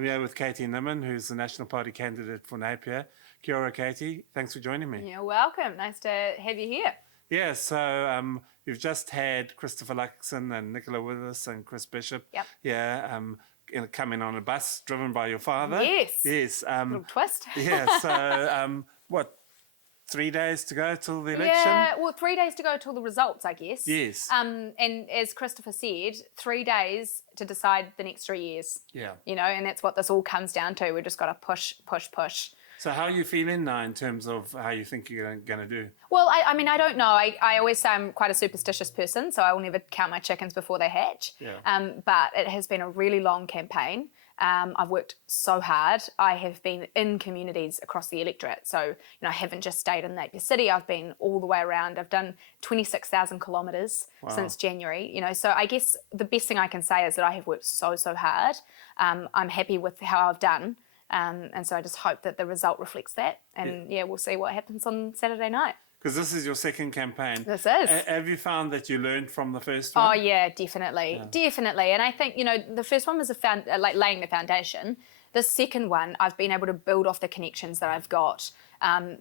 I'm here with Katie Nimon, who's the National Party candidate for Napier. Kia ora, Katie. Thanks for joining me. You're welcome. Nice to have you here. Yeah, so you've just had Christopher Luxon and Nicola Withers and Chris Bishop. Yep. Yeah, come in on a bus driven by your father. Yes. Yes. Little twist. Yeah, so what, 3 days to go till the election? Yeah, well, 3 days to go till the results, I guess. Yes. And as Christopher said, 3 days to decide the next 3 years. Yeah. You know, and that's what this all comes down to. We've just got to push. So how are you feeling now in terms of how you think you're going to do? Well, I mean, I don't know. I always say I'm quite a superstitious person, so I will never count my chickens before they hatch. Yeah. But it has been a really long campaign. I've worked so hard. I have been in communities across the electorate. So, you know, I haven't just stayed in Napier City. I've been all the way around. I've done 26,000 kilometres since January. You know, so I guess the best thing I can say is that I have worked so hard. I'm happy with how I've done. And so I just hope that the result reflects that. And yeah, we'll see what happens on Saturday night. Because this is your second campaign. This is. Have you found that you learned from the first one? Oh yeah, definitely. And I think, you know, the first one was like laying the foundation. The second one, I've been able to build off the connections that I've got,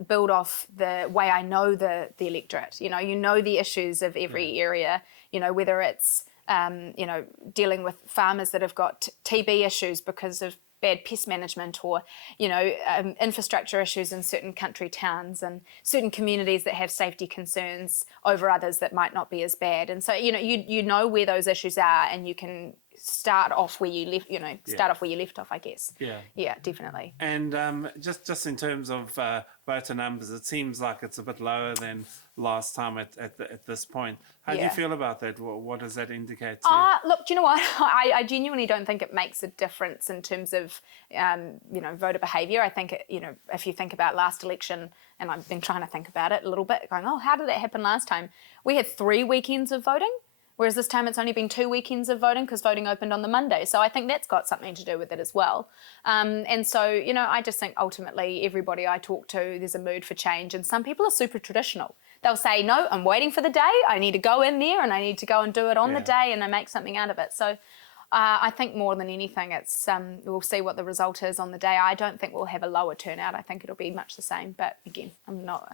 build off the way I know the electorate. You know the issues of every area. You know, whether it's you know, dealing with farmers that have got TB issues because of bad pest management, or, you know, infrastructure issues in certain country towns, and certain communities that have safety concerns over others that might not be as bad. And so, you know, you know where those issues are, and you can start off where you left, you know, off where you left off, I guess. Yeah, definitely. And just in terms of voter numbers, it seems like it's a bit lower than last time at this point. How do you feel about that? What does that indicate to you? Look, do you know what? I genuinely don't think it makes a difference in terms of, you know, voter behaviour. I think, you know, if you think about last election, and I've been trying to think about it a little bit, going, oh, how did that happen last time? We had 3 weekends of voting. Whereas this time it's only been 2 weekends of voting because voting opened on the Monday. So I think that's got something to do with it as well. And so, you know, I just think ultimately everybody I talk to, there's a mood for change. And some people are super traditional. They'll say, no, I'm waiting for the day. I need to go in there and I need to go and do it on the day, and I make something out of it. So I think more than anything, it's we'll see what the result is on the day. I don't think we'll have a lower turnout. I think it'll be much the same. But again, I'm not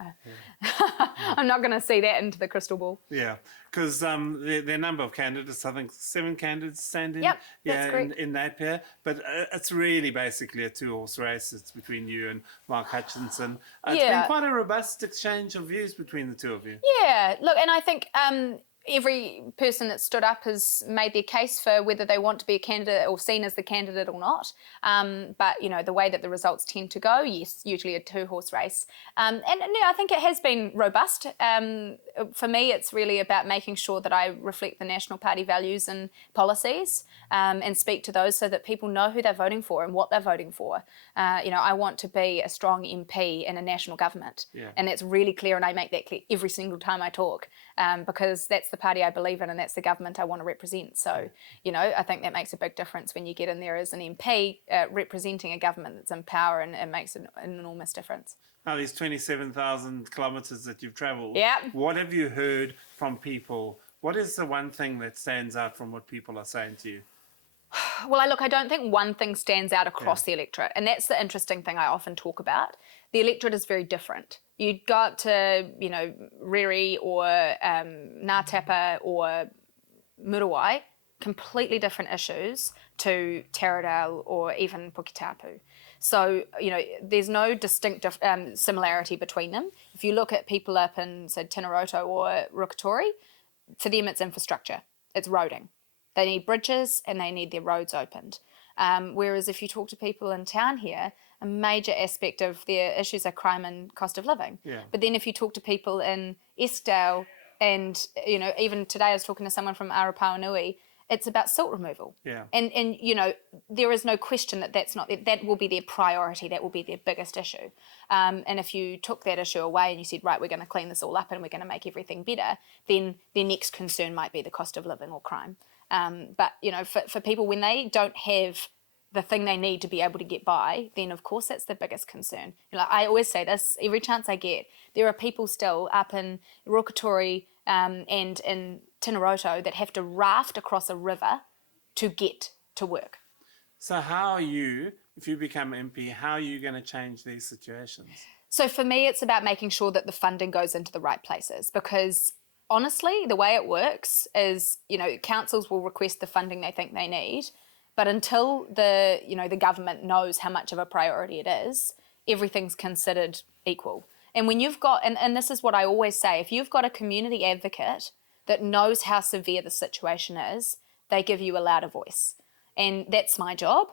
I'm not going to see that into the crystal ball. Yeah, because the number of candidates, I think 7 candidates standing. Yep, that's great. In Napier. But it's really basically a 2-horse race. It's between you and Mark Hutchinson. It's been quite a robust exchange of views between the two of you. Yeah, look, and I think every person that stood up has made their case for whether they want to be a candidate or seen as the candidate or not. But, you know, the way that the results tend to go, yes, usually a 2-horse race. And I think it has been robust. For me, it's really about making sure that I reflect the National Party values and policies, and speak to those so that people know who they're voting for and what they're voting for. You know, I want to be a strong MP in a national government. And that's really clear, and I make that clear every single time I talk, because that's the party I believe in and that's the government I want to represent. So, you know, I think that makes a big difference when you get in there as an MP representing a government that's in power, and it makes an enormous difference. Now, these 27,000 kilometres that you've travelled, Yep. What have you heard from people? What is the one thing that stands out from what people are saying to you? Well, I don't think one thing stands out across the electorate, and that's the interesting thing I often talk about. The electorate is very different. You got to, you know, Riri or Ngā Tapa or Murawai, completely different issues to Taradale or even Puketapu. So, you know, there's no distinct similarity between them. If you look at people up in, say, Tineroto or Rukatori, for them it's infrastructure, it's roading. They need bridges and they need their roads opened. Whereas if you talk to people in town here, a major aspect of their issues are crime and cost of living. But then if you talk to people in Eskdale, and, you know, even today I was talking to someone from Arapawanui, it's about silt removal. And you know, there is no question that that will be their priority, that will be their biggest issue. And if you took that issue away and you said, right, we're going to clean this all up and we're going to make everything better, then their next concern might be the cost of living or crime. But, you know, for people, when they don't have the thing they need to be able to get by, then of course that's the biggest concern. You know, I always say this every chance I get. There are people still up in Rukatori and in Tineroto that have to raft across a river to get to work. So if you become MP, how are you going to change these situations? So for me, it's about making sure that the funding goes into the right places, because honestly, the way it works is, councils will request the funding they think they need, but until the government knows how much of a priority it is, everything's considered equal. And when you've got, and this is what I always say, if you've got a community advocate that knows how severe the situation is, they give you a louder voice. And that's my job.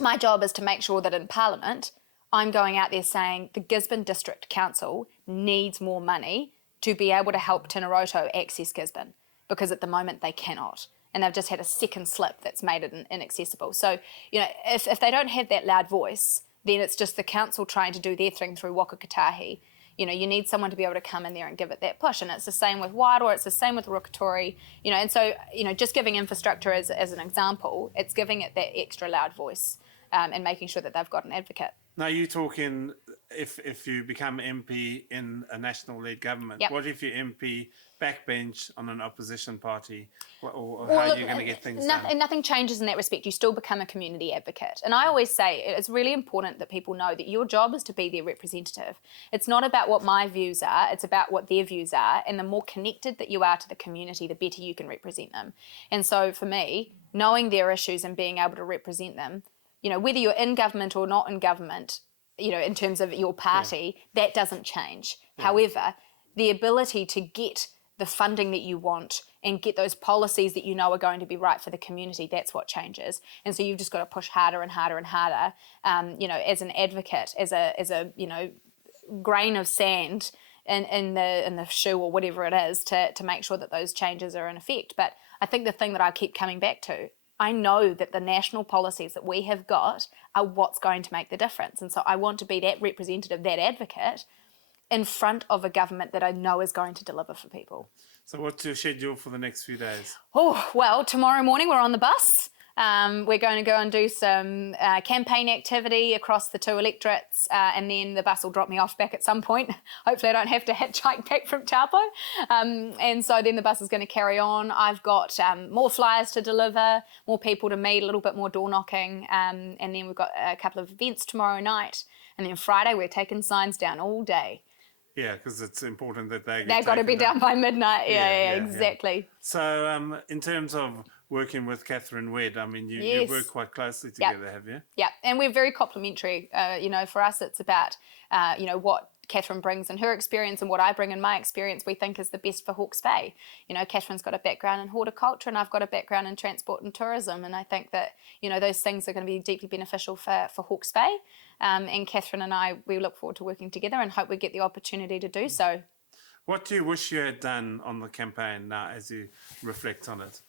My job is to make sure that in Parliament, I'm going out there saying the Gisborne District Council needs more money to be able to help Tinoroto access Gisborne, because at the moment they cannot. And they've just had a second slip that's made it inaccessible. So, if they don't have that loud voice, then it's just the council trying to do their thing through Waka Kotahi. You need someone to be able to come in there and give it that push. And it's the same with Wairoa, it's the same with Rukatori, and so, just giving infrastructure as an example, it's giving it that extra loud voice and making sure that they've got an advocate. Now, you're talking if you become MP in a national-led government, Yep. What if you're MP backbench on an opposition party, or how are you going to get things done? Nothing changes in that respect. You still become a community advocate. And I always say it's really important that people know that your job is to be their representative. It's not about what my views are, it's about what their views are. And the more connected that you are to the community, the better you can represent them. And so for me, knowing their issues and being able to represent them, whether you're in government or not in government, in terms of your party, that doesn't change. Yeah. However, the ability to get the funding that you want and get those policies that are going to be right for the community, that's what changes. And so you've just got to push harder and harder and harder, as an advocate, as a grain of sand in the shoe or whatever it is to make sure that those changes are in effect. But I think the thing that I keep coming back to, I know that the national policies that we have got are what's going to make the difference. And so I want to be that representative, that advocate in front of a government that I know is going to deliver for people. So what's your schedule for the next few days? Oh, well, tomorrow morning we're on the bus. We're going to go and do some campaign activity across the two electorates, and then the bus will drop me off back at some point. Hopefully I don't have to hitchhike back from Taupo. And so then the bus is going to carry on. I've got more flyers to deliver, more people to meet, a little bit more door knocking, and then we've got a couple of events tomorrow night. And then Friday we're taking signs down all day. Yeah, because it's important that they've got to be down by midnight. Yeah, exactly. Yeah. So in terms of working with Katherine Wedd, I mean, you work quite closely together, have you? Yeah, and we're very complementary. For us, it's about, what Katherine brings in her experience and what I bring in my experience we think is the best for Hawke's Bay. Katherine's got a background in horticulture and I've got a background in transport and tourism, and I think that, those things are going to be deeply beneficial for Hawke's Bay. And Katherine and I, we look forward to working together and hope we get the opportunity to do so. What do you wish you had done on the campaign now as you reflect on it?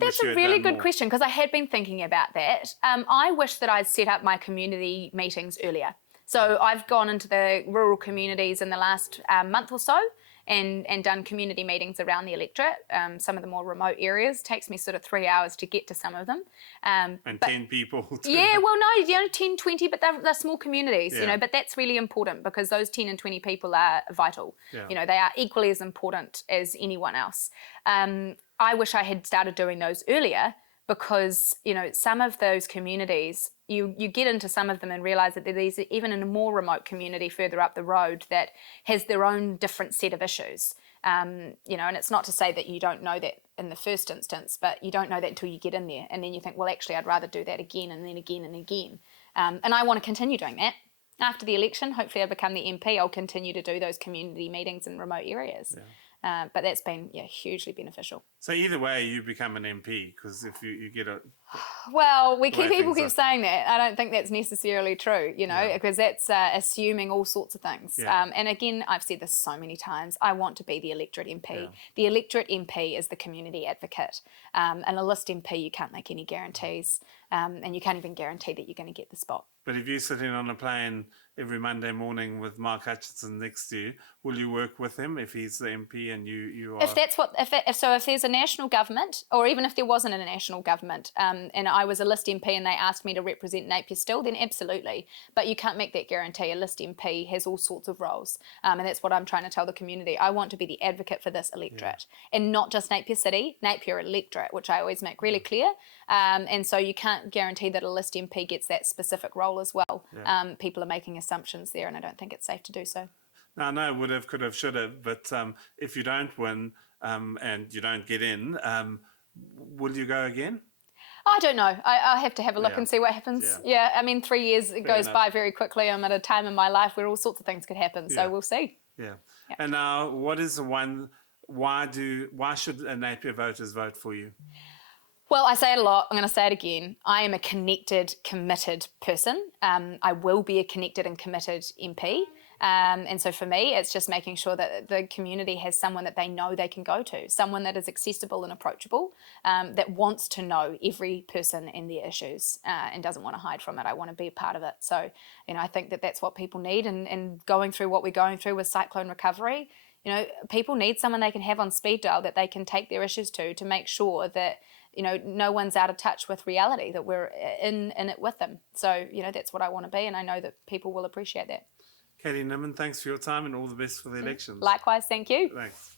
That's a really good question, because I had been thinking about that. I wish that I'd set up my community meetings earlier. So I've gone into the rural communities in the last month or so and done community meetings around the electorate. Some of the more remote areas takes me sort of 3 hours to get to some of them. And 10 people. Yeah, well, no, 10, 20, but they're small communities, but that's really important because those 10 and 20 people are vital. Yeah. They are equally as important as anyone else. I wish I had started doing those earlier, because, some of those communities, you get into some of them and realise that there's even in a more remote community further up the road that has their own different set of issues. And it's not to say that you don't know that in the first instance, but you don't know that until you get in there. And then you think, well, actually, I'd rather do that again and then again and again. And I want to continue doing that. After the election, hopefully I become the MP, I'll continue to do those community meetings in remote areas. Yeah. But that's been hugely beneficial. So either way, you become an MP, because if you get a... Well, people keep saying that. I don't think that's necessarily true, because that's assuming all sorts of things. Yeah. And again, I've said this so many times, I want to be the electorate MP. Yeah. The electorate MP is the community advocate. And a list MP, you can't make any guarantees. And you can't even guarantee that you're going to get the spot. But if you're sitting on a plane every Monday morning with Mark Hutchinson next to you, will you work with him if he's the MP and you are... If there's a national government, or even if there wasn't a national government, and I was a list MP and they asked me to represent Napier still, then absolutely. But you can't make that guarantee. A list MP has all sorts of roles, and that's what I'm trying to tell the community. I want to be the advocate for this electorate, and not just Napier City, Napier electorate, which I always make really clear. And so you can't guarantee that a list MP gets that specific role as well. People are making assumptions there, and I don't think it's safe to do so. No, no, would have, could have, should have. But if you don't win and you don't get in, will you go again? I don't know. I'll have to have a look and see what happens. Yeah, I mean, 3 years goes by very quickly. I'm at a time in my life where all sorts of things could happen. So we'll see. Yeah. And now, what is the one? Why should Napier voters vote for you? Well, I say it a lot. I'm going to say it again. I am a connected, committed person. I will be a connected and committed MP. And so for me, it's just making sure that the community has someone that they know they can go to, someone that is accessible and approachable, that wants to know every person and their issues and doesn't want to hide from it. I want to be a part of it. So, I think that that's what people need. And going through what we're going through with cyclone recovery, people need someone they can have on speed dial that they can take their issues to make sure that no one's out of touch with reality, that we're in it with them. So, that's what I want to be, and I know that people will appreciate that. Katie Nimon, thanks for your time and all the best for the elections. Likewise, thank you. Thanks.